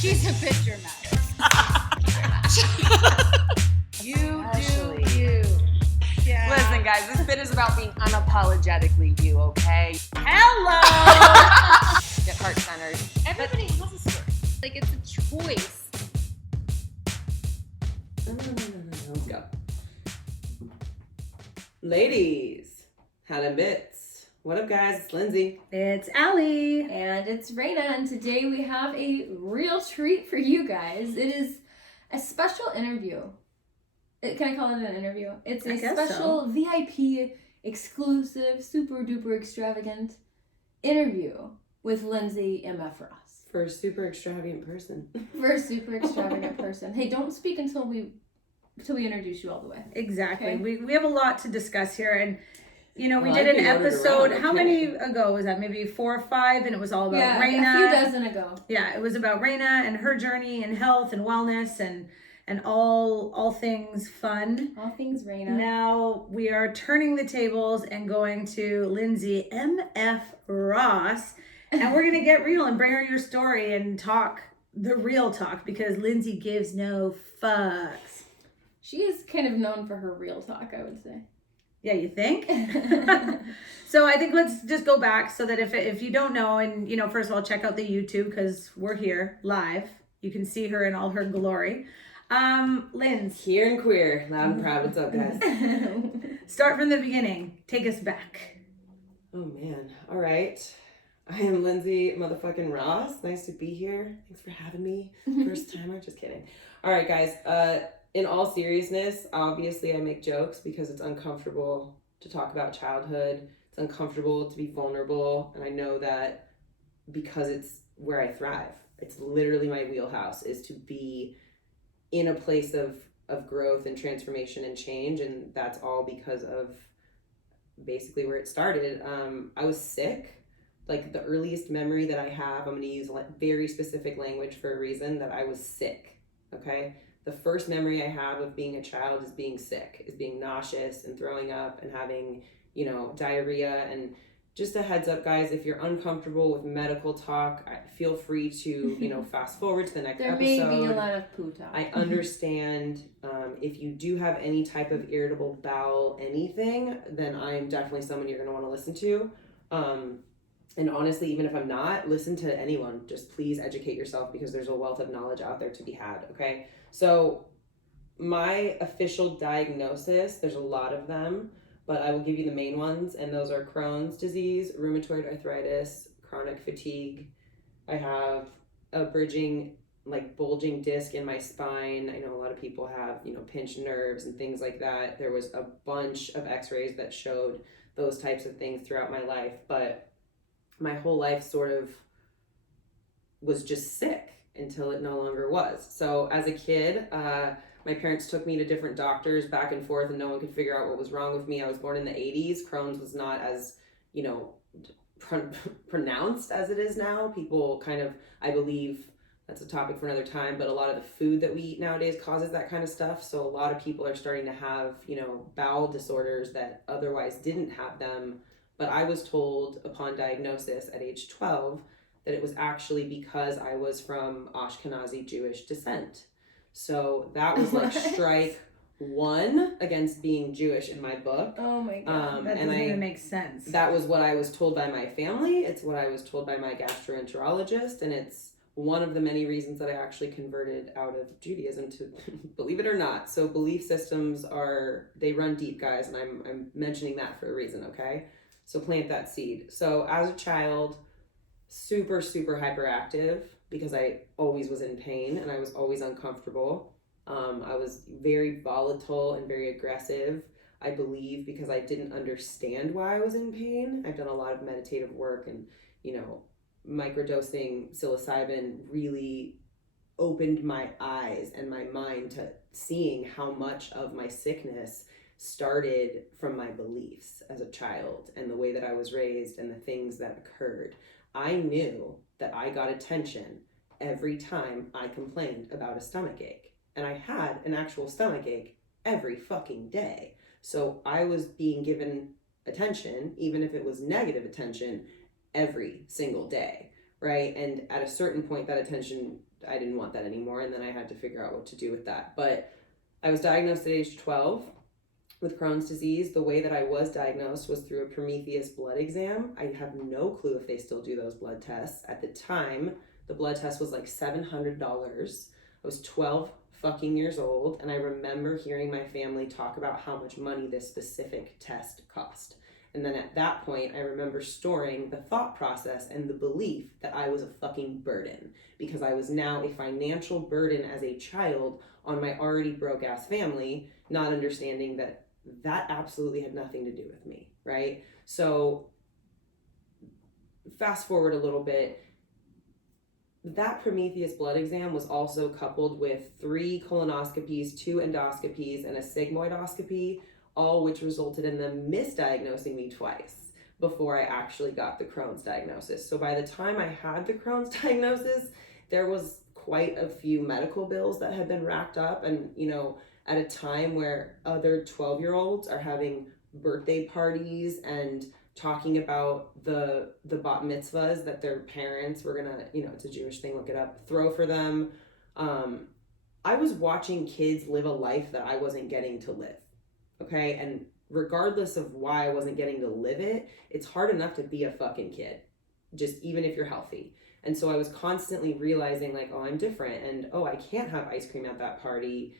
She's a picture mess. You Actually. do you. Yeah. Listen, guys, this bit is about being unapologetically you, okay? Hello! Get heart-centered. Everybody has a story. Like, it's a choice. No. Let's go. Ladies, how them bits? What up, guys? It's Lindsay. It's Allie. And it's Raina, and today we have a real treat for you guys. It is a special interview. Can I call it an interview? It's a special VIP, exclusive, super duper extravagant interview with Linzy MF Ross. For a super extravagant person. For a super extravagant person. Hey, don't speak until we introduce you all the way. Exactly. Okay. We have a lot to discuss here, and we Well, did I've an been ordered episode. around, How okay. many ago was that? Maybe 4 or 5, and it was all about Yeah, Raina. a few dozen ago. Yeah, it was about Raina and her journey in health and wellness and all things fun. All things Raina. Now we are turning the tables and going to Linzy MF Ross, and we're gonna get real and bring her your story and talk the real talk, because Lindsay gives no fucks. She is kind of known for her real talk, I would say. Yeah, you think? So I think let's just go back so that if you don't know, and first of all, check out the YouTube because we're here live. You can see her in all her glory. Linz, Here and queer. Loud and proud. What's up, guys? start from the beginning. Take us back. Oh, man. All right. I am Lindsay motherfucking Ross. Nice to be here. Thanks for having me. First timer. Just kidding. All right, guys. In all seriousness, obviously I make jokes because it's uncomfortable to talk about childhood. It's uncomfortable to be vulnerable. And I know that because it's where I thrive. It's literally my wheelhouse, is to be in a place of growth and transformation and change. And that's all because of basically where it started. I was sick. Like, the earliest memory that I have, I'm going to use very specific language for a reason, that I was sick. Okay. The first memory I have of being a child is being sick, is being nauseous and throwing up and having, diarrhea. And just a heads up, guys, if you're uncomfortable with medical talk, feel free to, fast forward to the next There episode. may be a lot of poo talk. I understand. If you do have any type of irritable bowel anything, then I'm definitely someone you're going to want to listen to. And honestly, even if I'm not, listen to anyone. Just please educate yourself, because there's a wealth of knowledge out there to be had, okay? So my official diagnosis, there's a lot of them, but I will give you the main ones, and those are Crohn's disease, rheumatoid arthritis, chronic fatigue. I have a bulging disc in my spine. I know a lot of people have, pinched nerves and things like that. There was a bunch of x-rays that showed those types of things throughout my life, but my whole life sort of was just sick until it no longer was. So as a kid, my parents took me to different doctors back and forth, and no one could figure out what was wrong with me. I was born in the 80s. Crohn's was not as, pronounced as it is now. People kind of, I believe, that's a topic for another time, but a lot of the food that we eat nowadays causes that kind of stuff. So a lot of people are starting to have, bowel disorders that otherwise didn't have them. But I was told upon diagnosis at age 12 that it was actually because I was from Ashkenazi Jewish descent. So that was like strike one against being Jewish in my book. Oh my God. That doesn't even make sense. That was what I was told by my family. It's what I was told by my gastroenterologist. And it's one of the many reasons that I actually converted out of Judaism, to believe it or not. So belief systems they run deep, guys. And I'm mentioning that for a reason, okay? So plant that seed. So as a child, super, super hyperactive, because I always was in pain and I was always uncomfortable. I was very volatile and very aggressive, I believe, because I didn't understand why I was in pain. I've done a lot of meditative work, and, microdosing psilocybin really opened my eyes and my mind to seeing how much of my sickness started from my beliefs as a child and the way that I was raised and the things that occurred. I knew that I got attention every time I complained about a stomach ache. And I had an actual stomach ache every fucking day. So I was being given attention, even if it was negative attention, every single day, right? And at a certain point, that attention I didn't want that anymore, and then I had to figure out what to do with that. But I was diagnosed at age 12 with Crohn's disease. The way that I was diagnosed was through a Prometheus blood exam. I have no clue if they still do those blood tests. At the time, the blood test was like $700. I was 12 fucking years old, and I remember hearing my family talk about how much money this specific test cost. And then at that point, I remember storing the thought process and the belief that I was a fucking burden, because I was now a financial burden as a child on my already broke ass family, not understanding that that absolutely had nothing to do with me, right? So fast forward a little bit, that Prometheus blood exam was also coupled with 3 colonoscopies, 2 endoscopies, and a sigmoidoscopy, all which resulted in them misdiagnosing me twice before I actually got the Crohn's diagnosis. So by the time I had the Crohn's diagnosis, there was quite a few medical bills that had been racked up. And, you know, at a time where other 12-year-olds are having birthday parties and talking about the bat mitzvahs that their parents were gonna, you know, it's a Jewish thing, look it up, throw for them. I was watching kids live a life that I wasn't getting to live. Okay, and regardless of why I wasn't getting to live it, it's hard enough to be a fucking kid, just even if you're healthy. And so I was constantly realizing like, oh, I'm different, and oh, I can't have ice cream at that party,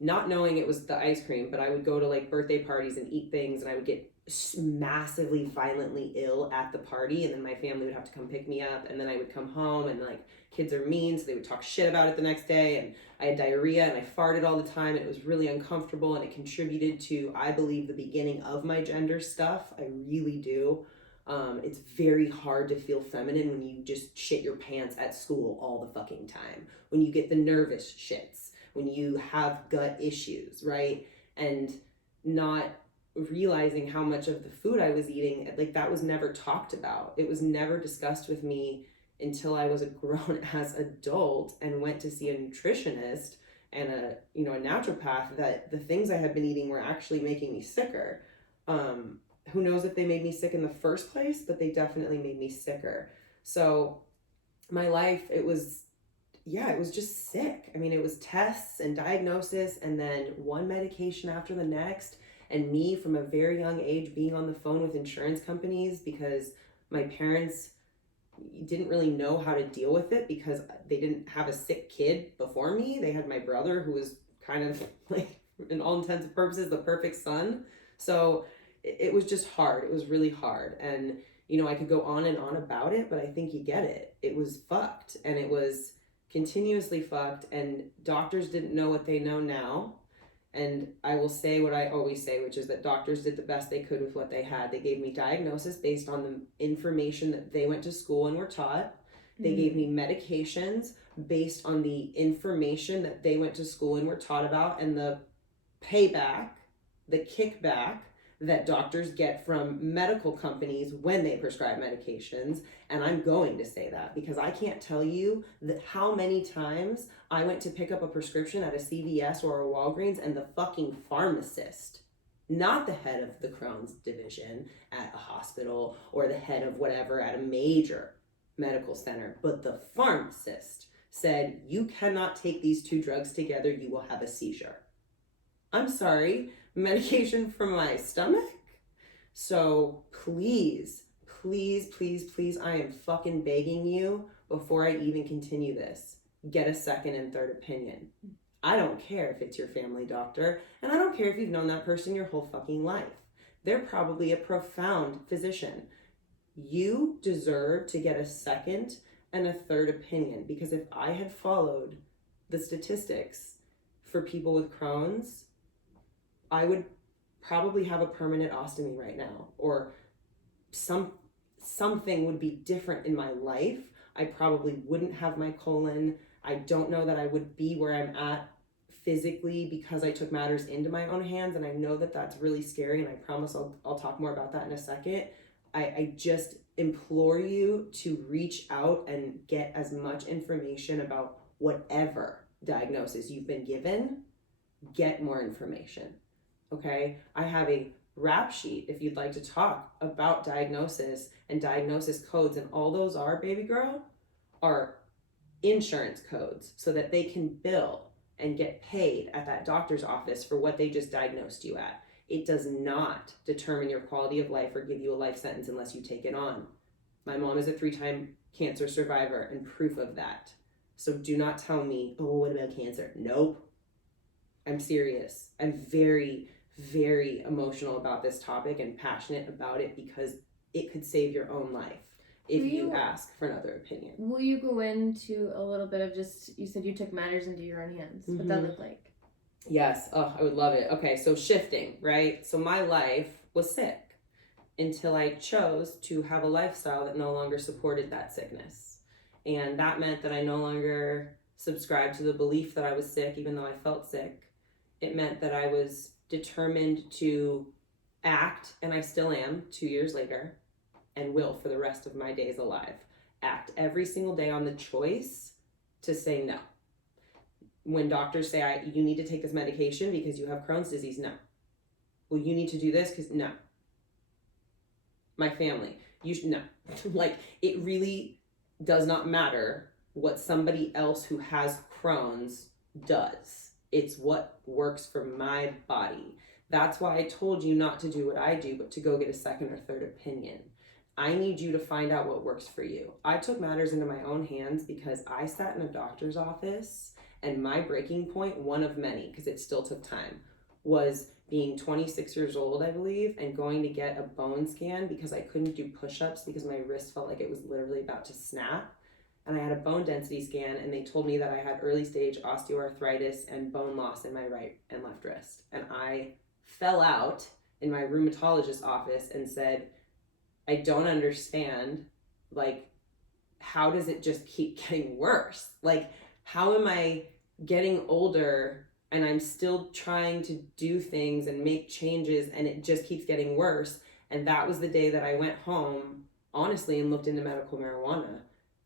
not knowing it was the ice cream, but I would go to like birthday parties and eat things, and I would get massively violently ill at the party, and then my family would have to come pick me up, and then I would come home, and like, kids are mean, so they would talk shit about it the next day, and I had diarrhea, and I farted all the time, and it was really uncomfortable, and it contributed to, I believe, the beginning of my gender stuff. I really do. It's very hard to feel feminine when you just shit your pants at school all the fucking time, when you get the nervous shits, when you have gut issues, right? And not realizing how much of the food I was eating, like, that was never talked about. It was never discussed with me until I was a grown ass adult and went to see a nutritionist and a naturopath, that the things I had been eating were actually making me sicker. Who knows if they made me sick in the first place, but they definitely made me sicker. So my life, it was just sick. I mean, it was tests and diagnosis, and then one medication after the next, and me from a very young age being on the phone with insurance companies because my parents didn't really know how to deal with it because they didn't have a sick kid before me. They had my brother, who was kind of like, in all intents and purposes, the perfect son. So it was just hard. It was really hard. And, I could go on and on about it, but I think you get it. It was fucked, and it was continuously fucked, and doctors didn't know what they know now. And I will say what I always say, which is that doctors did the best they could with what they had. They gave me diagnosis based on the information that they went to school and were taught. They gave me medications based on the information that they went to school and were taught about, and the payback, the kickback that doctors get from medical companies when they prescribe medications. And I'm going to say that because I can't tell you that how many times I went to pick up a prescription at a CVS or a Walgreens, and the fucking pharmacist, not the head of the Crohn's division at a hospital or the head of whatever at a major medical center, but the pharmacist said, "You cannot take these 2 drugs together, you will have a seizure." I'm sorry, medication for my stomach? So please, please, please, please, I am fucking begging you, before I even continue this, get a second and third opinion. I don't care if it's your family doctor, and I don't care if you've known that person your whole fucking life. They're probably a profound physician. You deserve to get a second and a third opinion, because if I had followed the statistics for people with Crohn's, I would probably have a permanent ostomy right now, or something would be different in my life. I probably wouldn't have my colon. I don't know that I would be where I'm at physically because I took matters into my own hands, and I know that that's really scary, and I promise I'll talk more about that in a second. I just implore you to reach out and get as much information about whatever diagnosis you've been given. Get more information. Okay, I have a rap sheet if you'd like to talk about diagnosis and diagnosis codes, and all those are, baby girl, are insurance codes so that they can bill and get paid at that doctor's office for what they just diagnosed you at. It does not determine your quality of life or give you a life sentence unless you take it on. My mom is a 3-time cancer survivor and proof of that. So do not tell me, oh, what about cancer? Nope. I'm serious. I'm very, very emotional about this topic and passionate about it because it could save your own life if you ask for another opinion. Will you go into a little bit of just, you said you took matters into your own hands. What that look like? Yes. Oh, I would love it. Okay, so shifting, right? So my life was sick until I chose to have a lifestyle that no longer supported that sickness. And that meant that I no longer subscribed to the belief that I was sick, even though I felt sick. It meant that I was determined to act, and I still am 2 years later, and will for the rest of my days alive. Act every single day on the choice to say no. When doctors say, you need to take this medication because you have Crohn's disease, no. Well, you need to do this because, no. My family, you should, no. Like, it really does not matter what somebody else who has Crohn's does. It's what works for my body. That's why I told you not to do what I do, but to go get a second or third opinion. I need you to find out what works for you. I took matters into my own hands because I sat in a doctor's office, and my breaking point, one of many, because it still took time, was being 26 years old, I believe, and going to get a bone scan because I couldn't do push-ups because my wrist felt like it was literally about to snap. And I had a bone density scan, and they told me that I had early stage osteoarthritis and bone loss in my right and left wrist. And I fell out in my rheumatologist's office and said, I don't understand, like, how does it just keep getting worse? Like, how am I getting older and I'm still trying to do things and make changes and it just keeps getting worse? And that was the day that I went home, honestly, and looked into medical marijuana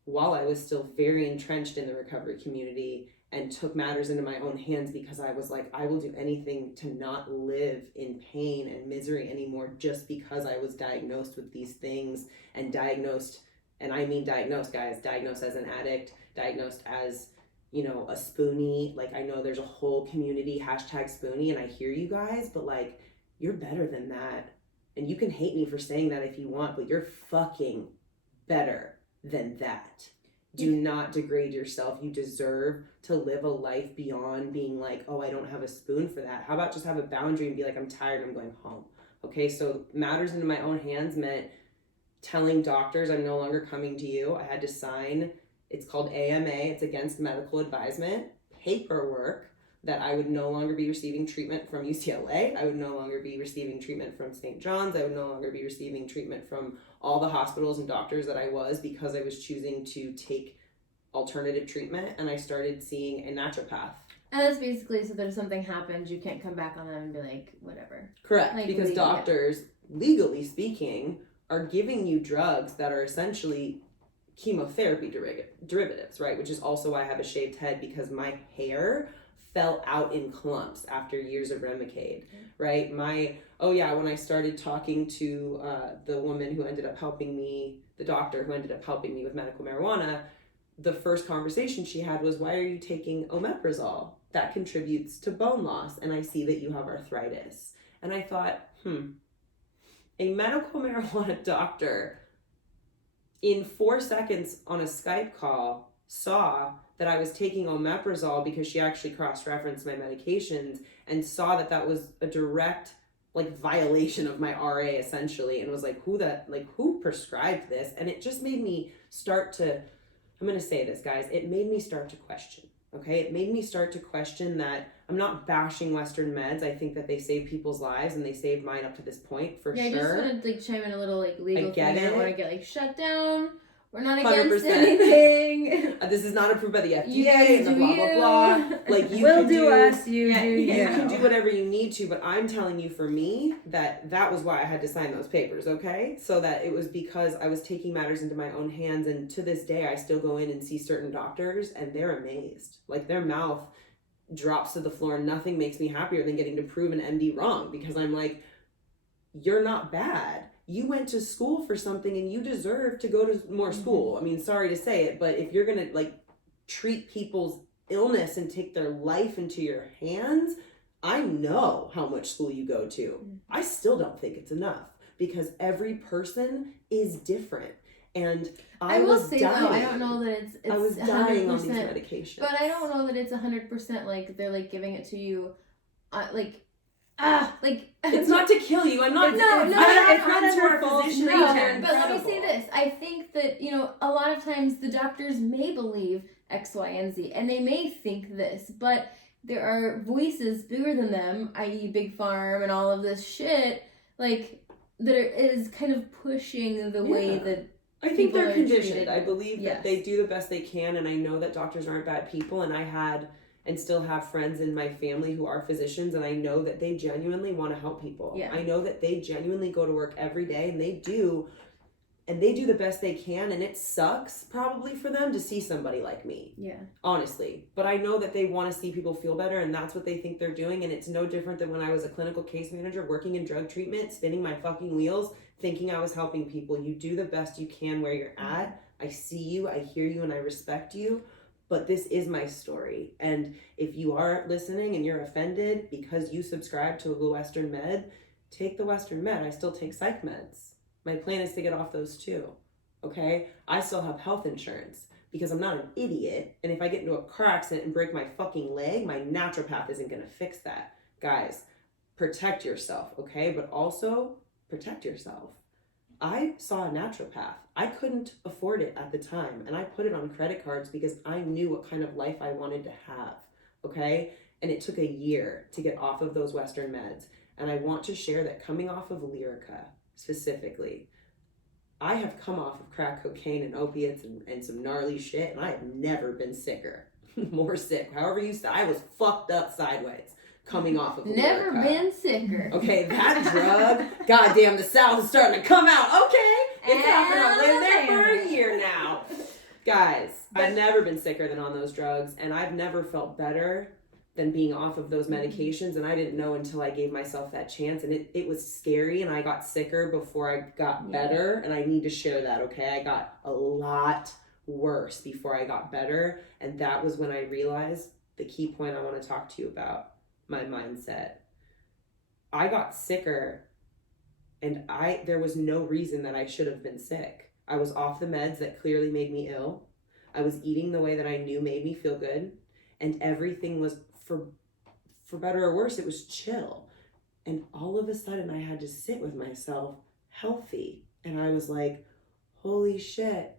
while I was still very entrenched in the recovery community, and took matters into my own hands because I was like, I will do anything to not live in pain and misery anymore just because I was diagnosed with these things, and diagnosed, and I mean diagnosed, guys, diagnosed as an addict, diagnosed as, you know, a spoonie. Like, I know there's a whole community, #spoonie, and I hear you guys, but like, you're better than that. And you can hate me for saying that if you want, but you're fucking better than that. Do not degrade yourself. You deserve to live a life beyond being like, oh, I don't have a spoon for that. How about just have a boundary and be like, I'm tired, I'm going home. Okay, so matters into my own hands meant telling doctors I'm no longer coming to you. I had to sign, it's called AMA, it's against medical advisement, paperwork, that I would no longer be receiving treatment from UCLA. I would no longer be receiving treatment from St. John's. I would no longer be receiving treatment from all the hospitals and doctors that I was, because I was choosing to take alternative treatment, and I started seeing a naturopath. And that's basically so that if something happens, you can't come back on them and be like, whatever. Correct, like, because doctors, legally speaking, are giving you drugs that are essentially chemotherapy derivatives, right? Which is also why I have a shaved head, because my hair fell out in clumps after years of Remicade, right? When I started talking to the woman who ended up helping me, the doctor who ended up helping me with medical marijuana, the first conversation she had was, why are you taking omeprazole? That contributes to bone loss, and I see that you have arthritis. And I thought, a medical marijuana doctor in 4 seconds on a Skype call saw that I was taking omeprazole because she actually cross-referenced my medications and saw that that was a direct violation of my RA essentially, and was like, who prescribed this? And it just made me start to, I'm going to say this, guys, it made me start to question, okay? It made me start to question that I'm not bashing Western meds. I think that they save people's lives, and they saved mine up to this point for sure. I just want to chime in a little legal thing. I don't want to get shut down. We're not 100%. against anything. This is not approved by the FDA and blah, blah, blah. Like, you we'll can do us, you do you. You can do whatever you need to, but I'm telling you, for me, that was why I had to sign those papers, okay? So that it was because I was taking matters into my own hands, and to this day, I still go in and see certain doctors, and they're amazed. Like, their mouth drops to the floor, and nothing makes me happier than getting to prove an MD wrong, because I'm like, you're not bad. You went to school for something, and you deserve to go to more school. I mean, sorry to say it, but if you're gonna treat people's illness and take their life into your hands, I know how much school you go to. I still don't think it's enough because every person is different. And I will was say dying. though, I don't know that it's I was dying 100%, on these medications. but I don't know that it's 100% like they're like giving it to you, like it's not to kill you. I'm not. It's not friends who are false physicians. No, They're but let me say incredible. this. I think that, a lot of times the doctors may believe X, Y, and Z, and they may think this, but there are voices bigger than them, i.e. Big Farm and all of this shit, like, is kind of pushing the way that I think people they're are conditioned. treated. I believe Yes. that they do the best they can, and I know that doctors aren't bad people, and I had and still have friends in my family who are physicians, and I know that they genuinely want to help people. Yeah. I know that they genuinely go to work every day, and they do the best they can, and it sucks probably for them to see somebody like me. Yeah. Honestly. But I know that they want to see people feel better, and that's what they think they're doing, and it's no different than when I was a clinical case manager working in drug treatment, spinning my fucking wheels, thinking I was helping people. You do the best you can where you're at. I see you, I hear you, and I respect you. But this is my story. And if you are listening and you're offended because you subscribe to the Western Med, take the Western Med. I still take psych meds. My plan is to get off those too. Okay? I still have health insurance because I'm not an idiot. And if I get into a car accident and break my fucking leg, my naturopath isn't going to fix that. Guys, protect yourself, okay? But also protect yourself. I saw a naturopath. I couldn't afford it at the time, and I put it on credit cards because I knew what kind of life I wanted to have, okay? And it took a year to get off of those Western meds. And I want to share that coming off of Lyrica, specifically, I have come off of crack cocaine and opiates and some gnarly shit, and I have never been sicker. More sick. However you say, I was fucked up sideways coming off of Never Lyrica. been sicker. Okay, that drug, goddamn, the South is starting to come out. Okay, it's happened. I've lived there for a year now. Guys, I've never been sicker than on those drugs, and I've never felt better than being off of those medications, and I didn't know until I gave myself that chance, and it was scary, and I got sicker before I got better, and I need to share that, okay? I got a lot worse before I got better, and that was when I realized the key point I want to talk to you about. My mindset. I got sicker, and there was no reason that I should have been sick. I was off the meds that clearly made me ill. I was eating the way that I knew made me feel good, and everything was, for better or worse, it was chill. And all of a sudden I had to sit with myself healthy, and I was like, holy shit,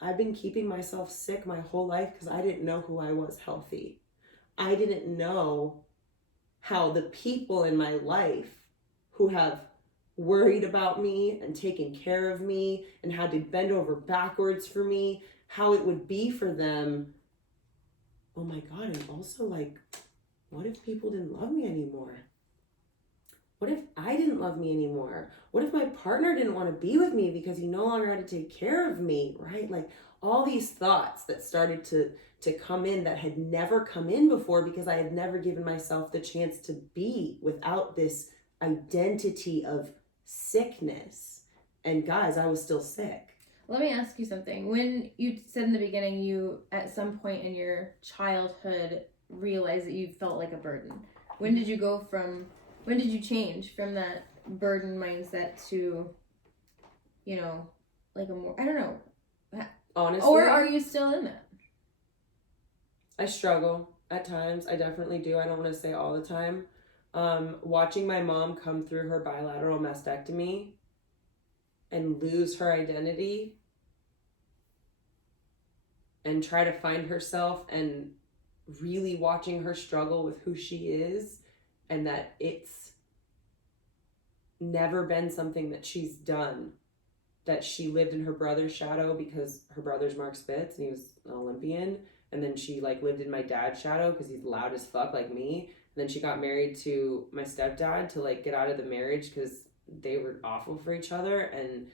I've been keeping myself sick my whole life because I didn't know who I was healthy. I didn't know how the people in my life who have worried about me and taken care of me and had to bend over backwards for me, how it would be for them. Oh my God, and also like, what if people didn't love me anymore? What if I didn't love me anymore? What if my partner didn't want to be with me because he no longer had to take care of me, right? Like all these thoughts that started to come in that had never come in before because I had never given myself the chance to be without this identity of sickness. And guys, I was still sick. Let me ask you something. When you said in the beginning you, at some point in your childhood, realized that you felt like a burden. When did you change from that burden mindset to, like a more, I don't know. Honestly. Or are you still in that? I struggle at times. I definitely do. I don't want to say all the time. Watching my mom come through her bilateral mastectomy and lose her identity and try to find herself, and really watching her struggle with who she is, and that it's never been something that she's done, that she lived in her brother's shadow because her brother's Mark Spitz and he was an Olympian. And then she like lived in my dad's shadow because he's loud as fuck like me. And then she got married to my stepdad to like get out of the marriage because they were awful for each other. And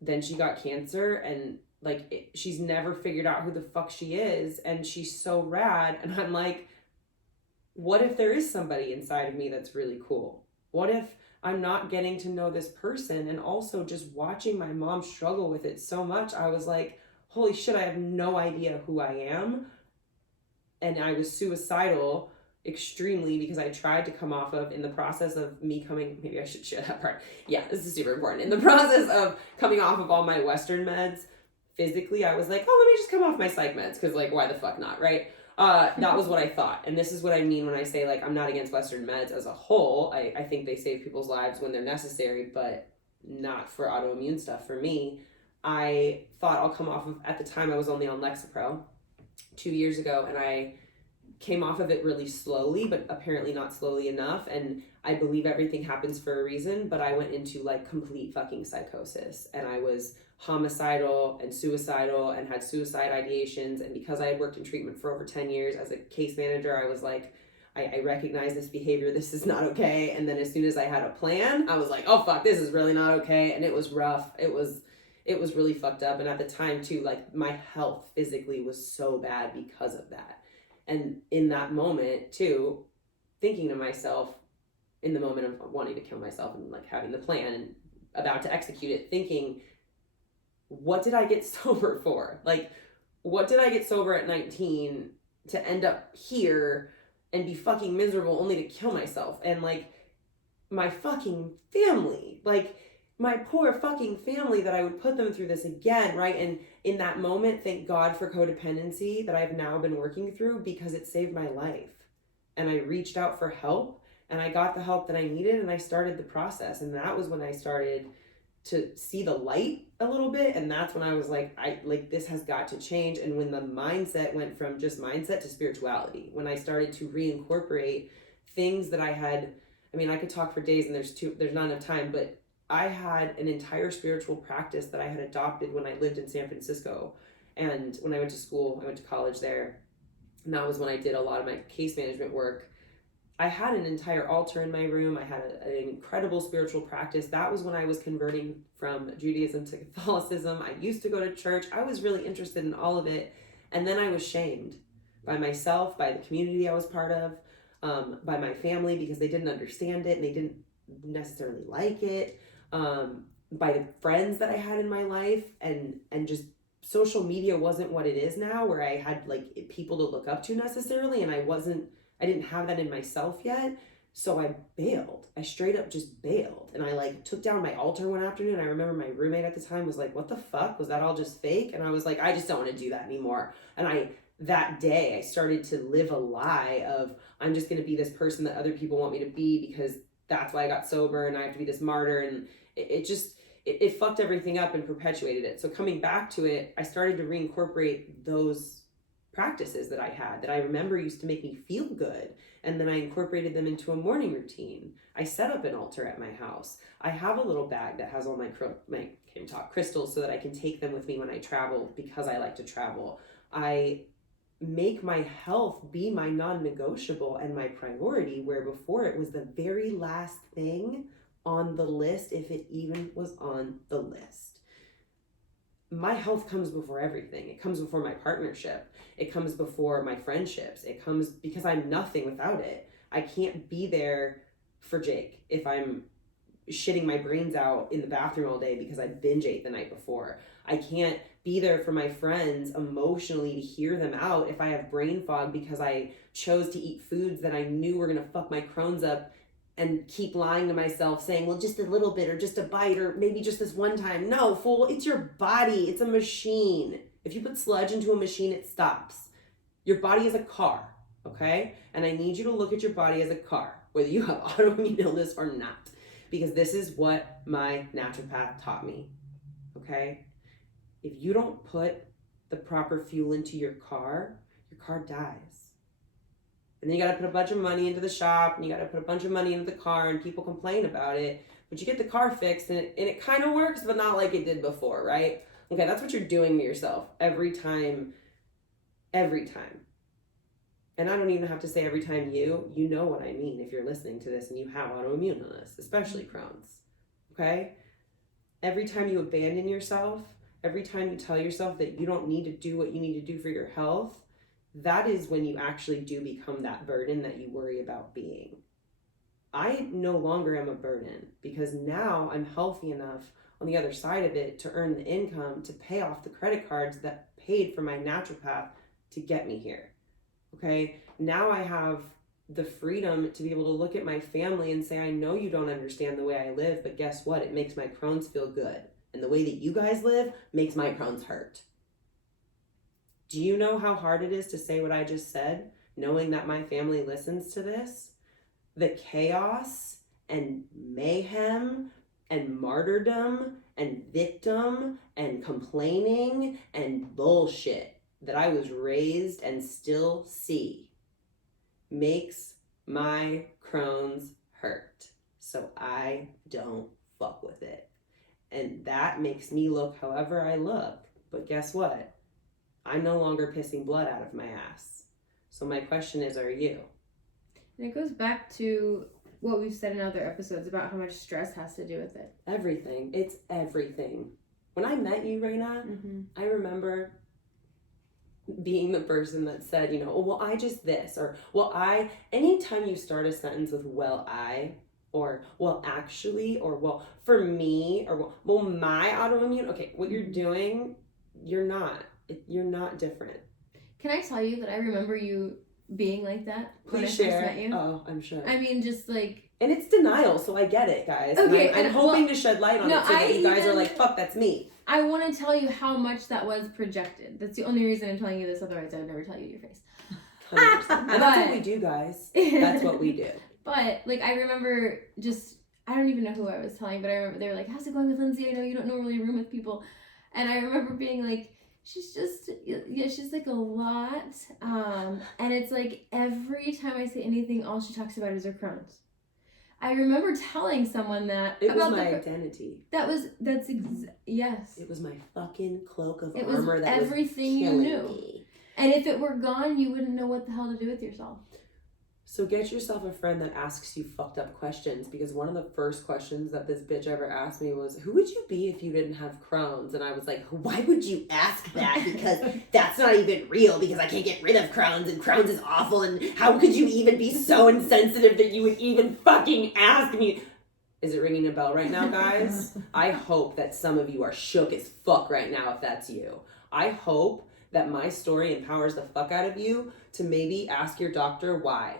then she got cancer, and like she's never figured out who the fuck she is, and she's so rad. And I'm like, what if there is somebody inside of me that's really cool? What if I'm not getting to know this person? And also just watching my mom struggle with it so much, I was like, holy shit, I have no idea who I am. And I was suicidal extremely because I tried to come off of, in the process of me coming, maybe I should share that part. Yeah, this is super important. In the process of coming off of all my Western meds, physically, I was like, oh, let me just come off my psych meds, because like, why the fuck not, right? That was what I thought. And this is what I mean when I say, like, I'm not against Western meds as a whole. I think they save people's lives when they're necessary, but not for autoimmune stuff. For me, I thought I'll come off of, at the time I was only on Lexapro 2 years ago, and I came off of it really slowly, but apparently not slowly enough. And I believe everything happens for a reason, but I went into like complete fucking psychosis, and I was homicidal and suicidal and had suicide ideations. And because I had worked in treatment for over 10 years as a case manager, I was like, I recognize this behavior. This is not okay. And then as soon as I had a plan, I was like, oh fuck, this is really not okay. And it was rough. It was really fucked up. And at the time too, like my health physically was so bad because of that. And in that moment too, thinking to myself, in the moment of wanting to kill myself and like having the plan and about to execute it, thinking, what did I get sober for? Like, what did I get sober at 19 to end up here and be fucking miserable only to kill myself? And like, my fucking family, like my poor fucking family, that I would put them through this again, right? And in that moment, thank God for codependency that I've now been working through, because it saved my life. And I reached out for help, and I got the help that I needed, and I started the process. And that was when I started to see the light a little bit. And that's when I was like, this has got to change. And when the mindset went from just mindset to spirituality, when I started to reincorporate things that I had, I mean, I could talk for days and there's not enough time, but I had an entire spiritual practice that I had adopted when I lived in San Francisco. And when I went to school, I went to college there. And that was when I did a lot of my case management work. I had an entire altar in my room. I had an incredible spiritual practice. That was when I was converting from Judaism to Catholicism. I used to go to church. I was really interested in all of it. And then I was shamed by myself, by the community I was part of, by my family, because they didn't understand it and they didn't necessarily like it, by the friends that I had in my life, and just social media wasn't what it is now, where I had like people to look up to necessarily, and I didn't have that in myself yet. So I bailed. I straight up just bailed. And I like took down my altar one afternoon. I remember my roommate at the time was like, what the fuck? Was that all just fake? And I was like, I just don't want to do that anymore. And that day I started to live a lie of, I'm just going to be this person that other people want me to be, because that's why I got sober and I have to be this martyr. And it fucked everything up and perpetuated it. So coming back to it, I started to reincorporate those practices that I had that I remember used to make me feel good. And then I incorporated them into a morning routine. I set up an altar at my house. I have a little bag that has all my crystals so that I can take them with me when I travel, because I like to travel. I make my health be my non-negotiable and my priority, where before it was the very last thing on the list, if it even was on the list. My health comes before everything. It comes before my partnership. It comes before my friendships. It comes because I'm nothing without it. I can't be there for Jake if I'm shitting my brains out in the bathroom all day because I binge ate the night before. I can't be there for my friends emotionally to hear them out if I have brain fog because I chose to eat foods that I knew were going to fuck my Crohn's up, and keep lying to myself saying, well, just a little bit, or just a bite, or maybe just this one time. No, fool, it's your body. It's a machine. If you put sludge into a machine, it stops. Your body is a car, okay? And I need you to look at your body as a car, whether you have autoimmune illness or not, because this is what my naturopath taught me, okay? If you don't put the proper fuel into your car dies. And then you got to put a bunch of money into the shop, and you got to put a bunch of money into the car, and people complain about it. But you get the car fixed, and it kind of works, but not like it did before, right? Okay, that's what you're doing to yourself every time. And I don't even have to say every time you know what I mean if you're listening to this and you have autoimmune illness, especially Crohn's, okay? Every time you abandon yourself, every time you tell yourself that you don't need to do what you need to do for your health, that is when you actually do become that burden that you worry about being. I no longer am a burden, because now I'm healthy enough on the other side of it to earn the income to pay off the credit cards that paid for my naturopath to get me here. Okay, now I have the freedom to be able to look at my family and say, I know you don't understand the way I live, but guess what? It makes my Crohn's feel good. And the way that you guys live makes my Crohn's hurt. Do you know how hard it is to say what I just said, knowing that my family listens to this? The chaos and mayhem and martyrdom and victim and complaining and bullshit that I was raised and still see makes my Crohn's hurt. So I don't fuck with it. And that makes me look however I look. But guess what? I'm no longer pissing blood out of my ass. So my question is, are you? And it goes back to what we've said in other episodes about how much stress has to do with it. Everything. It's everything. When I met you, Raina, I remember being the person that said, you know, oh, well, I just this, or, well, anytime you start a sentence with, well, I, or, well, actually, or, well, for me, or, well, my autoimmune, okay, what you're doing, you're not different. Can I tell you that I remember you being like that when Please I share. first met you? Oh, I'm sure. I mean, just like... And it's denial, so I get it, guys. Okay, I'm hoping to shed light on it so that you guys are like, fuck, that's me. I want to tell you how much that was projected. That's the only reason I'm telling you this, otherwise I would never tell you to your face. 100%. And that's what we do, guys. That's what we do. But, like, I remember I don't even know who I was telling, but I remember they were like, how's it going with Lindsay? I know you don't normally room with people. And I remember being like, she's like a lot. And it's like every time I say anything, all she talks about is her Crohn's. I remember telling someone that. It was my identity. Yes. It was my fucking cloak of it armor was that everything was you knew. me. And if it were gone, you wouldn't know what the hell to do with yourself. So get yourself a friend that asks you fucked up questions, because one of the first questions that this bitch ever asked me was, who would you be if you didn't have Crohn's? And I was like, why would you ask that? Because that's not even real, because I can't get rid of Crohn's, and Crohn's is awful, and how could you even be so insensitive that you would even fucking ask me? Is it ringing a bell right now, guys? I hope that some of you are shook as fuck right now if that's you. I hope that my story empowers the fuck out of you to maybe ask your doctor why.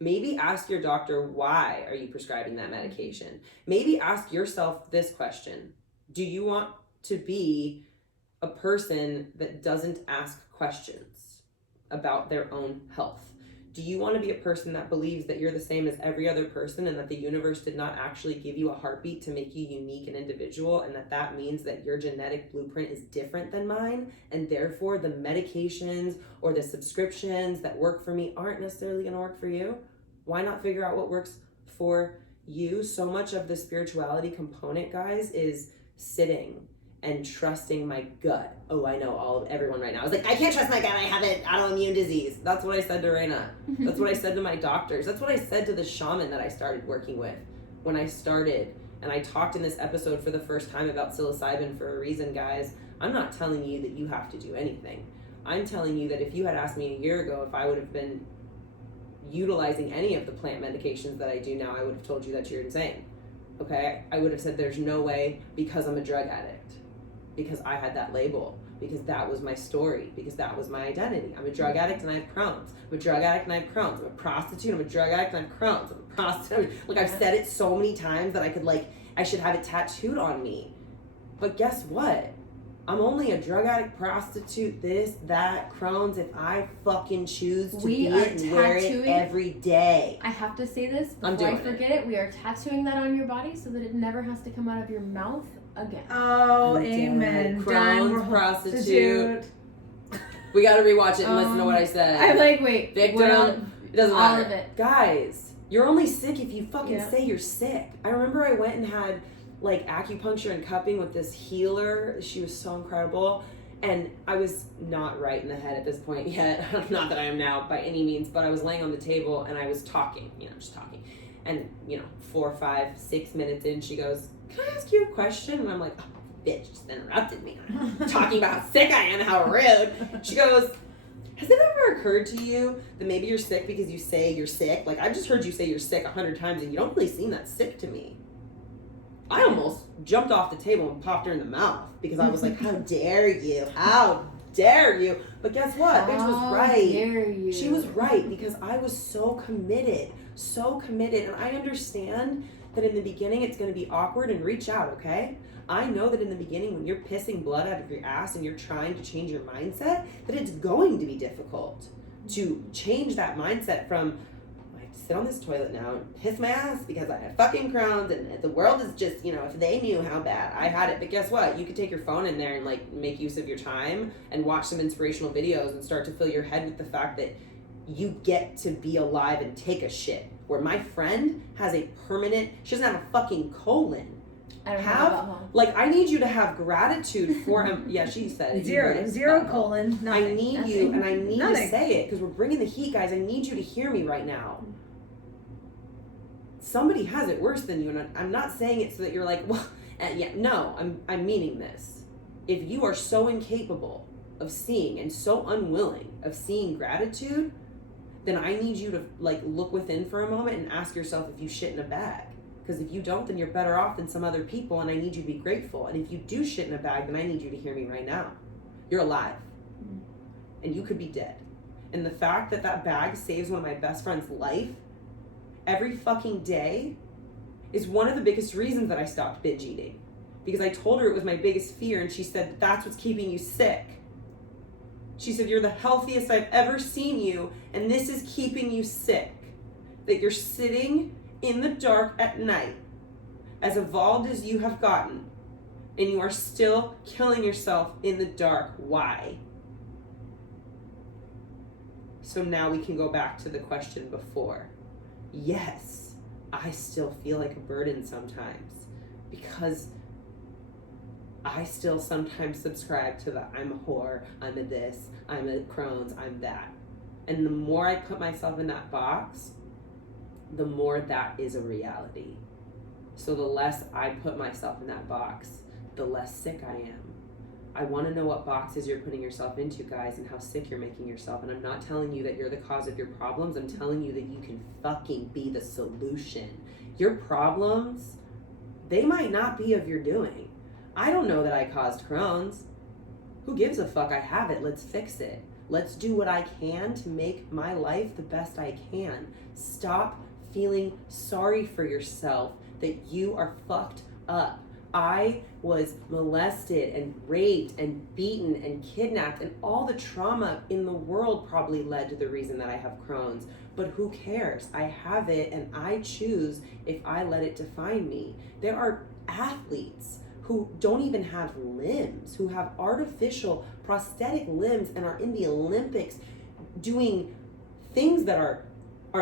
Maybe ask your doctor, why are you prescribing that medication? Maybe ask yourself this question. Do you want to be a person that doesn't ask questions about their own health? Do you want to be a person that believes that you're the same as every other person and that the universe did not actually give you a heartbeat to make you unique and individual, and that means that your genetic blueprint is different than mine, and therefore the medications or the subscriptions that work for me aren't necessarily going to work for you? Why not figure out what works for you? So much of the spirituality component, guys, is sitting and trusting my gut. Oh, I know everyone right now. I was like, I can't trust my gut. I have an autoimmune disease. That's what I said to Raina. That's what I said to my doctors. That's what I said to the shaman that I started working with when I started. And I talked in this episode for the first time about psilocybin for a reason, guys. I'm not telling you that you have to do anything. I'm telling you that if you had asked me a year ago if I would have been utilizing any of the plant medications that I do now, I would have told you that you're insane. Okay? I would have said there's no way, because I'm a drug addict. Because I had that label. Because that was my story. Because that was my identity. I'm a drug addict and I have Crohn's. I'm a drug addict and I have Crohn's. I'm a prostitute. I'm a drug addict and I have Crohn's. I'm a prostitute. Like, I've said it so many times that I should have it tattooed on me. But guess what? I'm only a drug addict, prostitute, this, that, Crohn's, if I fucking choose to be it and wear it every day. I have to say this before I forget it. We are tattooing that on your body so that it never has to come out of your mouth again. Oh, amen. Crohn's, prostitute. We gotta rewatch it and listen to what I said. I'm like, wait. Victim. It doesn't matter. All of it. Guys, you're only sick if you fucking say you're sick. I remember I went and had like acupuncture and cupping with this healer. She was so incredible, and I was not right in the head at this point yet. Not that I am now by any means, but I was laying on the table and I was talking, just talking, and 4, 5, 6 minutes in, she goes, can I ask you a question? And I'm like, oh, bitch just interrupted me. I'm talking about how sick I am and how rude. She goes, has it ever occurred to you that maybe you're sick because you say you're sick? Like, I've just heard you say you're sick 100 times and you don't really seem that sick to me. I almost jumped off the table and popped her in the mouth because I was like, how dare you? How dare you? But guess what? Bitch was right. Dare you. She was right because I was so committed. And I understand that in the beginning it's going to be awkward and reach out, okay? I know that in the beginning when you're pissing blood out of your ass and you're trying to change your mindset, that it's going to be difficult to change that mindset from, I have to sit on this toilet now and piss my ass because I have fucking Crohn's and the world is just, if they knew how bad I had it. But guess what? You could take your phone in there and like make use of your time and watch some inspirational videos and start to fill your head with the fact that you get to be alive and take a shit. Where my friend has a permanent, she doesn't have a fucking colon. I don't know about home. Like, I need you to have gratitude for him. Yeah, she said it. Zero colon. Nothing. I need you, and I need Nothing. to say it because we're bringing the heat, guys. I need you to hear me right now. Somebody has it worse than you, and I'm not saying it so that you're like, well, yeah, no, I'm meaning this. If you are so incapable of seeing and so unwilling of seeing gratitude, then I need you to like look within for a moment and ask yourself if you shit in a bag. Because if you don't, then you're better off than some other people, and I need you to be grateful. And if you do shit in a bag, then I need you to hear me right now. You're alive. And you could be dead. And the fact that that bag saves one of my best friend's life every fucking day is one of the biggest reasons that I stopped binge eating. Because I told her it was my biggest fear, and she said, that's what's keeping you sick. She said, you're the healthiest I've ever seen you, and this is keeping you sick. That you're sitting in the dark at night, as evolved as you have gotten, and you are still killing yourself in the dark. Why? So now we can go back to the question before. Yes, I still feel like a burden sometimes because I still sometimes subscribe to the I'm a whore, I'm a this, I'm a Crohn's, I'm that. And the more I put myself in that box, the more that is a reality. So the less I put myself in that box, the less sick I am. I want to know what boxes you're putting yourself into, guys, and how sick you're making yourself. And I'm not telling you that you're the cause of your problems. I'm telling you that you can fucking be the solution. Your problems, they might not be of your doing. I don't know that I caused Crohn's. Who gives a fuck? I have it. Let's fix it. Let's do what I can to make my life the best I can. Stop feeling sorry for yourself that you are fucked up. I was molested and raped and beaten and kidnapped, and all the trauma in the world probably led to the reason that I have Crohn's. But who cares? I have it, and I choose if I let it define me. There are athletes who don't even have limbs, who have artificial prosthetic limbs and are in the Olympics doing things that are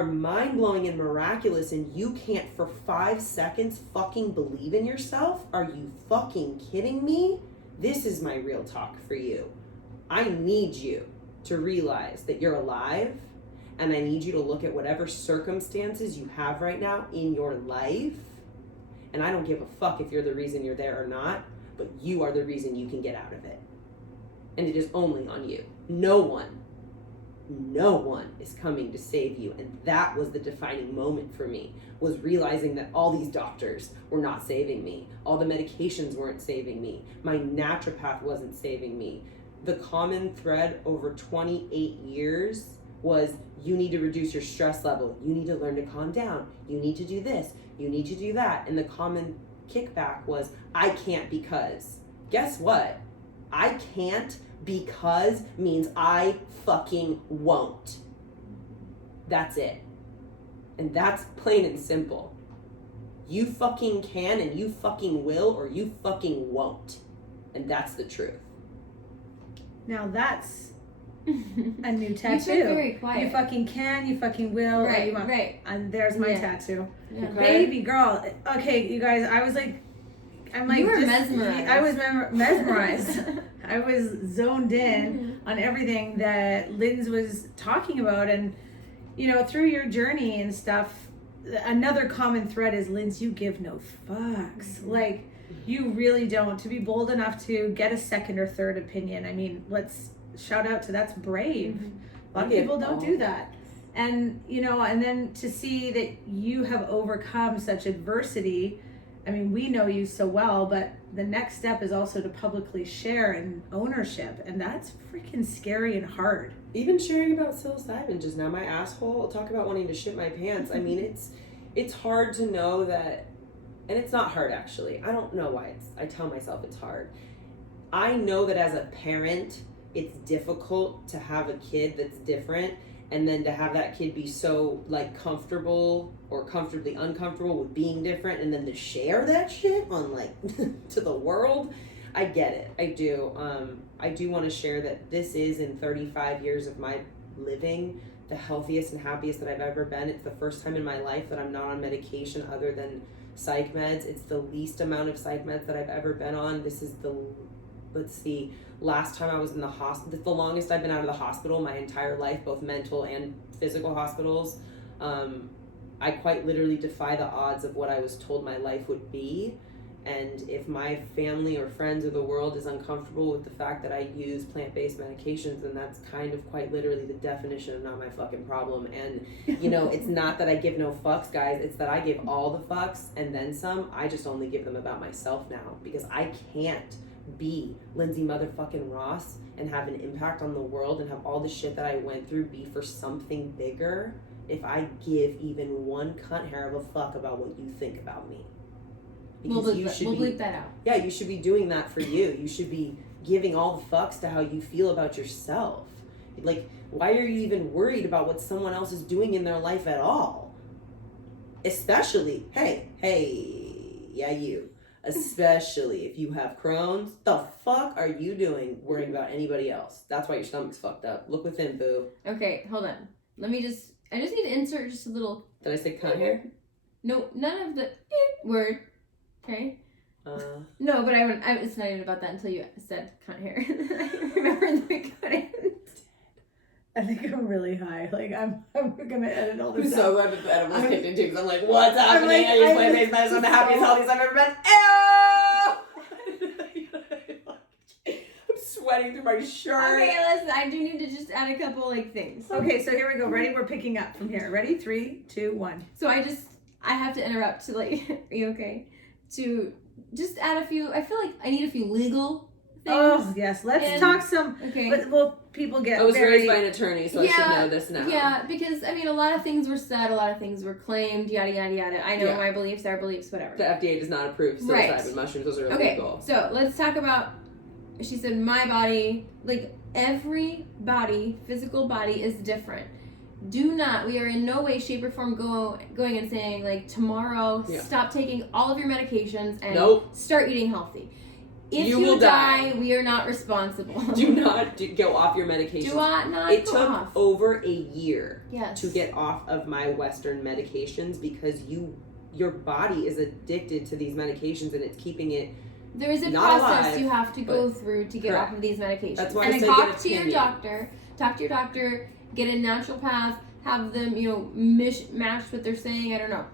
mind-blowing and miraculous, and you can't for 5 seconds fucking believe in yourself? Are you fucking kidding me? This is my real talk for you. I need you to realize that you're alive, and I need you to look at whatever circumstances you have right now in your life, and I don't give a fuck if you're the reason you're there or not, but you are the reason you can get out of it. And it is only on you. No one is coming to save you. And that was the defining moment for me, was realizing that all these doctors were not saving me. All the medications weren't saving me. My naturopath wasn't saving me. The common thread over 28 years was, you need to reduce your stress level. You need to learn to calm down. You need to do this. You need to do that. And the common kickback was, I can't because. Guess what? I can't because means I fucking won't. That's it. And that's plain and simple. You fucking can and you fucking will, or you fucking won't. And that's the truth. Now that's a new tattoo. You've been very quiet. You fucking can, you fucking will, or you won't. Right. And there's my tattoo. Yeah. Okay. Baby girl. Okay, you guys, I'm like, You were just, mesmerized. I was mesmerized. I was zoned in on everything that Linz was talking about. And, through your journey and stuff, another common thread is, Linz, you give no fucks. Like, you really don't. To be bold enough to get a second or third opinion. I mean, let's shout out to that's brave. A lot of people don't do that. And, and then to see that you have overcome such adversity I mean, we know you so well, but the next step is also to publicly share and ownership, and that's freaking scary and hard. Even sharing about psilocybin just now, my asshole, talk about wanting to shit my pants. I mean, it's hard to know that, and it's not hard actually. I don't know why I tell myself it's hard. I know that as a parent, it's difficult to have a kid that's different, and then to have that kid be so like comfortable or comfortably uncomfortable with being different, and then to share that shit on like to the world. I get it. I do. I do want to share that this is, in 35 years of my living, the healthiest and happiest that I've ever been. It's the first time in my life that I'm not on medication other than psych meds. It's the least amount of psych meds that I've ever been on. This is the, let's see, last time I was in the hospital, the longest I've been out of the hospital my entire life, both mental and physical hospitals. I quite literally defy the odds of what I was told my life would be. And if my family or friends or the world is uncomfortable with the fact that I use plant-based medications, then that's kind of quite literally the definition of not my fucking problem. And, you know, it's not that I give no fucks, guys. It's that I give all the fucks and then some. I just only give them about myself now, because I can't be Linzy motherfucking Ross and have an impact on the world and have all the shit that I went through be for something bigger if I give even one cunt hair of a fuck about what you think about me. We'll bleep that out. Yeah, you should be doing that for you. You should be giving all the fucks to how you feel about yourself. Like, why are you even worried about what someone else is doing in their life at all? Especially, you. Especially if you have Crohn's. The fuck are you doing worrying about anybody else? That's why your stomach's fucked up. Look within, boo. Okay, hold on. I just need to insert just a little. Did I say cunt here? No, none of the word. Okay. No, but it's not even about that until you said cunt hair. I remember the cutting. I think I'm really high. Like I'm gonna edit all this. I'm so glad that the edit was kicked into, because I'm like, what's happening? I use plant-based medicine. I'm the happiest, healthiest I've ever been. Ew! I'm sweating through my shirt. Okay, listen. I do need to just add a couple like things. Okay, so here we go. Ready? We're picking up from here. Ready? 3, 2, 1. So I have to interrupt to like. Are you okay? To just add a few. I feel like I need a few legal things. Oh yes, let's talk some. Okay. Well, people get. I was raised by an attorney, so I should know this now. Yeah, because I mean, a lot of things were said, a lot of things were claimed, yada yada yada. I know my beliefs are beliefs, whatever. The FDA does not approve psilocybin mushrooms; those are illegal. Okay, so let's talk about. She said, "My body, like every body, physical body, is different. We are in no way, shape, or form going and saying like tomorrow, stop taking all of your medications and start eating healthy. If you will die, we are not responsible. Do not go off your medications. Do not It go took off. over a year Yes. to get off of my Western medications, because your body is addicted to these medications, and it's keeping it. There is a not process alive, you have to go through to get off of these medications. That's why and I say talk get to your opinion. doctor. Talk to your doctor. Get a naturopath. Have them, match what they're saying. I don't know.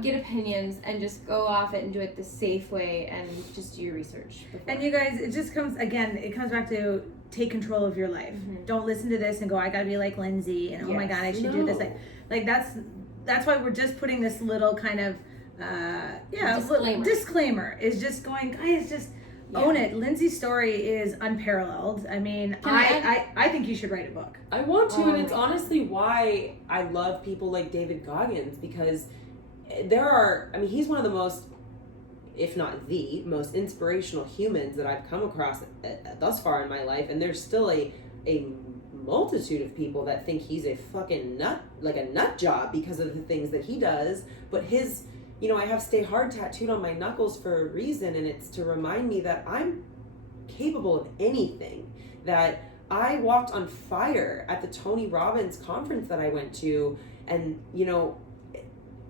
Get opinions and just go off it and do it the safe way and just do your research. And you guys, it just comes back to take control of your life. Mm-hmm. Don't listen to this and go, I gotta be like Linzy, and oh my god, I should do this. Like that's why we're just putting this little kind of disclaimer is just going, guys, just own it. Linzy's story is unparalleled. I mean, I think you should write a book. I want to, and it's honestly why I love people like David Goggins, because he's one of the most, if not the most inspirational humans that I've come across thus far in my life, and there's still a multitude of people that think he's a fucking nut job because of the things that he does, but his, I have Stay Hard tattooed on my knuckles for a reason, and it's to remind me that I'm capable of anything, that I walked on fire at the Tony Robbins conference that I went to, and,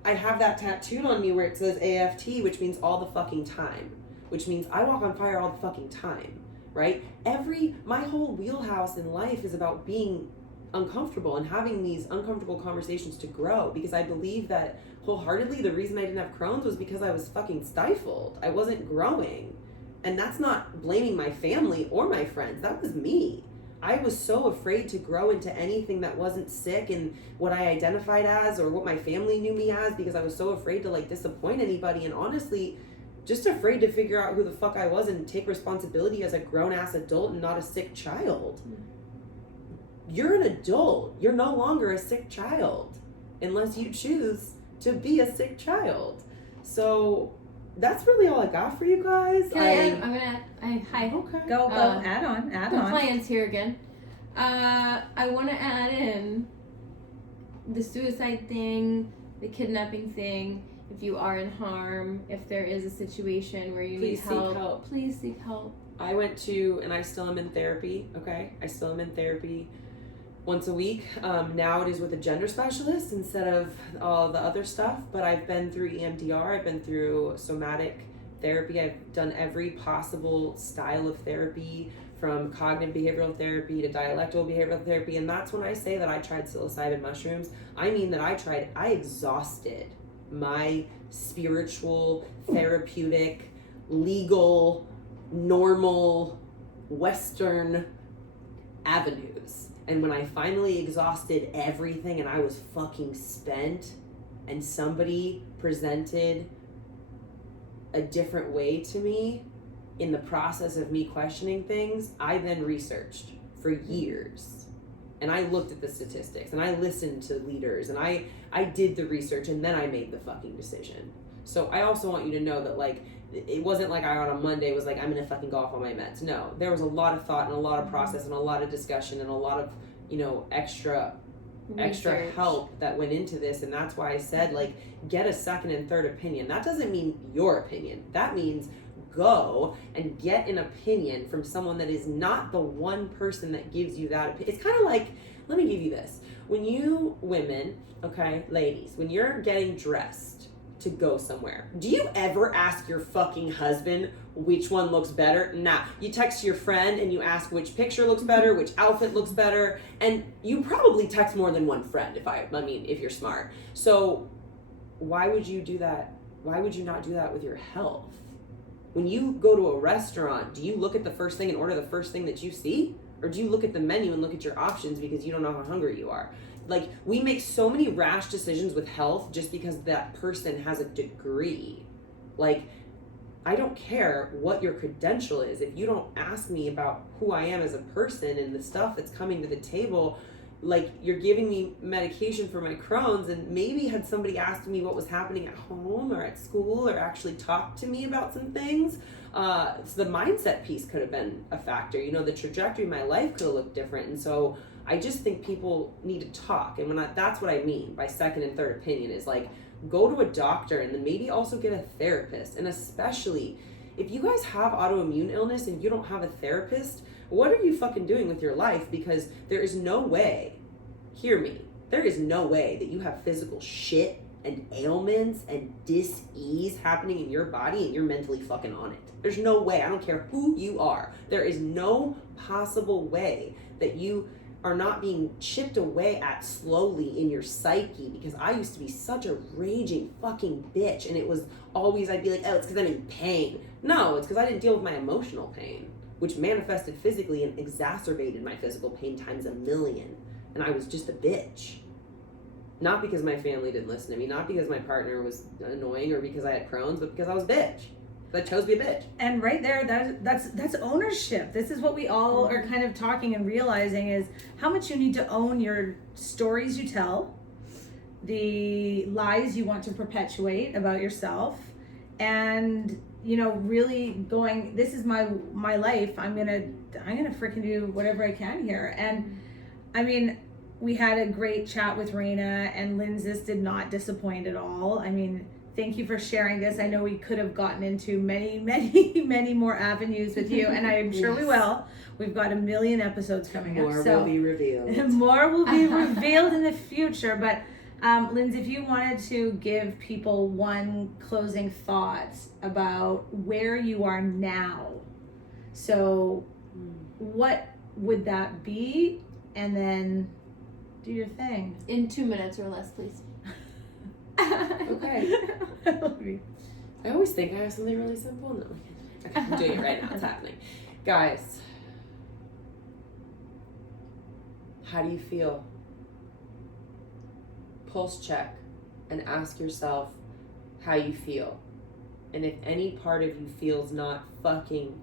I have that tattooed on me where it says AFT, which means all the fucking time, which means I walk on fire all the fucking time, right? My whole wheelhouse in life is about being uncomfortable and having these uncomfortable conversations to grow, because I believe that wholeheartedly the reason I didn't have Crohn's was because I was fucking stifled. I wasn't growing. And that's not blaming my family or my friends. That was me. I was so afraid to grow into anything that wasn't sick and what I identified as or what my family knew me as, because I was so afraid to like disappoint anybody, and honestly just afraid to figure out who the fuck I was and take responsibility as a grown-ass adult and not a sick child. You're an adult. You're no longer a sick child unless you choose to be a sick child. So that's really all I got for you guys. I'm gonna hi. Okay. Go, add on. Compliance here again. I want to add in the suicide thing, the kidnapping thing. If you are in harm, if there is a situation where you need help, please seek help. I went to, and I still am in therapy, okay? I still am in therapy once a week. Now it is with a gender specialist instead of all the other stuff, but I've been through EMDR, I've been through somatic therapy, I've done every possible style of therapy, from cognitive behavioral therapy to dialectical behavioral therapy, and that's when I say that I tried psilocybin mushrooms, I mean that I exhausted my spiritual, therapeutic, legal, normal, Western avenues. And when I finally exhausted everything and I was fucking spent, and somebody presented a different way to me in the process of me questioning things, I then researched for years. And I looked at the statistics and I listened to leaders and I did the research, and then I made the fucking decision. So I also want you to know that, like, it wasn't like I on a Monday was like, I'm gonna fucking go off on my meds. No, there was a lot of thought and a lot of process and a lot of discussion and a lot of, you know, extra help that went into this. And that's why I said, like, get a second and third opinion. That doesn't mean your opinion. That means go and get an opinion from someone that is not the one person that gives you that opinion. It's kind of like, let me give you this. When you women, okay, ladies, when you're getting dressed to go somewhere, do you ever ask your fucking husband which one looks better? Nah. You text your friend and you ask which picture looks better, which outfit looks better, and you probably text more than one friend if you're smart. So why would you do that? Why would you not do that with your health? When you go to a restaurant, do you look at the first thing and order the first thing that you see? Or do you look at the menu and look at your options because you don't know how hungry you are? Like, we make so many rash decisions with health just because that person has a degree. Like, I don't care what your credential is. If you don't ask me about who I am as a person and the stuff that's coming to the table, like, you're giving me medication for my Crohn's, and maybe had somebody asked me what was happening at home or at school or actually talked to me about some things, so the mindset piece could have been a factor. You know, the trajectory of my life could have looked different. And so I just think people need to talk. And that's what I mean by second and third opinion, is like, go to a doctor and then maybe also get a therapist. And especially if you guys have autoimmune illness and you don't have a therapist, what are you fucking doing with your life? Because there is no way, hear me, there is no way that you have physical shit and ailments and dis-ease happening in your body and you're mentally fucking on it. There's no way. I don't care who you are. There is no possible way that you are not being chipped away at slowly in your psyche, because I used to be such a raging fucking bitch, and it was always, I'd be like, oh, it's because I'm in pain. No, it's because I didn't deal with my emotional pain, which manifested physically and exacerbated my physical pain times a million. And I was just a bitch. Not because my family didn't listen to me, not because my partner was annoying or because I had Crohn's, but because I was a bitch. I chose to be a bitch. And right there, that's ownership. This is what we all are kind of talking and realizing, is how much you need to own your stories you tell, the lies you want to perpetuate about yourself, and, you know, really going, this is my life. I'm gonna freaking do whatever I can here. And I mean, we had a great chat with Raina, and Linzy did not disappoint at all. I mean, thank you for sharing this. I know we could have gotten into many, many, many more avenues with you, and I'm sure we will. We've got 1 million episodes coming up. More will be revealed. More will be revealed in the future. But Linzy, if you wanted to give people one closing thought about where you are now, so what would that be? And then do your thing. In 2 minutes or less, please. Okay. I always think I have something really simple. No, okay, I'm doing it right now. It's happening. Guys, How do you feel? Pulse check and ask yourself how you feel. And if any part of you feels not fucking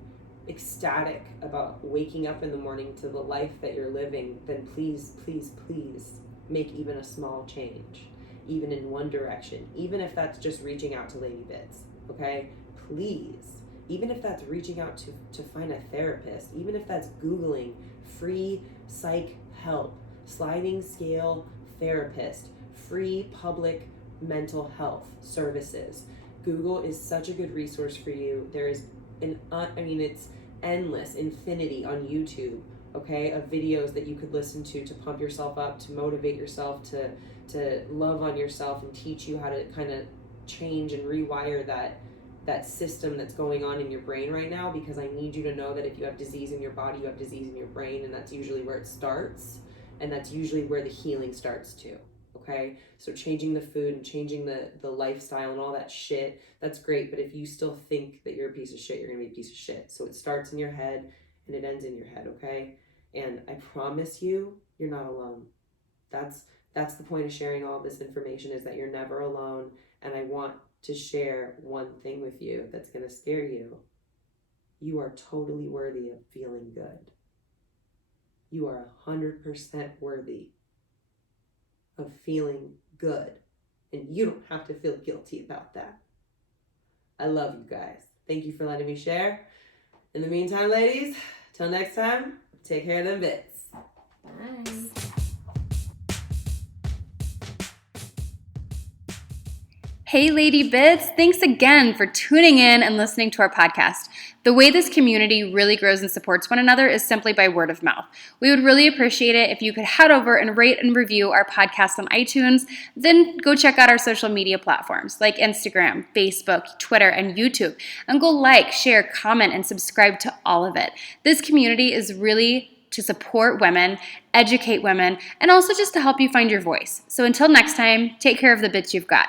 ecstatic about waking up in the morning to the life that you're living, then please, please, please make even a small change, even in one direction, even if that's just reaching out to Lady Bits, okay? Please, even if that's reaching out to find a therapist, even if that's Googling free psych help, sliding scale therapist, free public mental health services. Google is such a good resource for you. There is it's endless, infinity on YouTube, okay, of videos that you could listen to pump yourself up, to motivate yourself, to love on yourself and teach you how to kind of change and rewire that system that's going on in your brain right now, because I need you to know that if you have disease in your body, you have disease in your brain, and that's usually where it starts, and that's usually where the healing starts too. Okay, so changing the food and changing the lifestyle and all that shit, that's great. But if you still think that you're a piece of shit, you're gonna be a piece of shit. So it starts in your head and it ends in your head, okay? And I promise you, you're not alone. That's the point of sharing all this information, is that you're never alone. And I want to share one thing with you that's gonna scare you. You are totally worthy of feeling good. You are 100% worthy of feeling good, and you don't have to feel guilty about that. I love you guys. Thank you for letting me share. In the meantime, ladies, till next time, take care of them bits. Bye. Hey, Lady Bits, thanks again for tuning in and listening to our podcast. The way this community really grows and supports one another is simply by word of mouth. We would really appreciate it if you could head over and rate and review our podcast on iTunes, then go check out our social media platforms like Instagram, Facebook, Twitter, and YouTube, and go like, share, comment, and subscribe to all of it. This community is really to support women, educate women, and also just to help you find your voice. So until next time, take care of the bits you've got.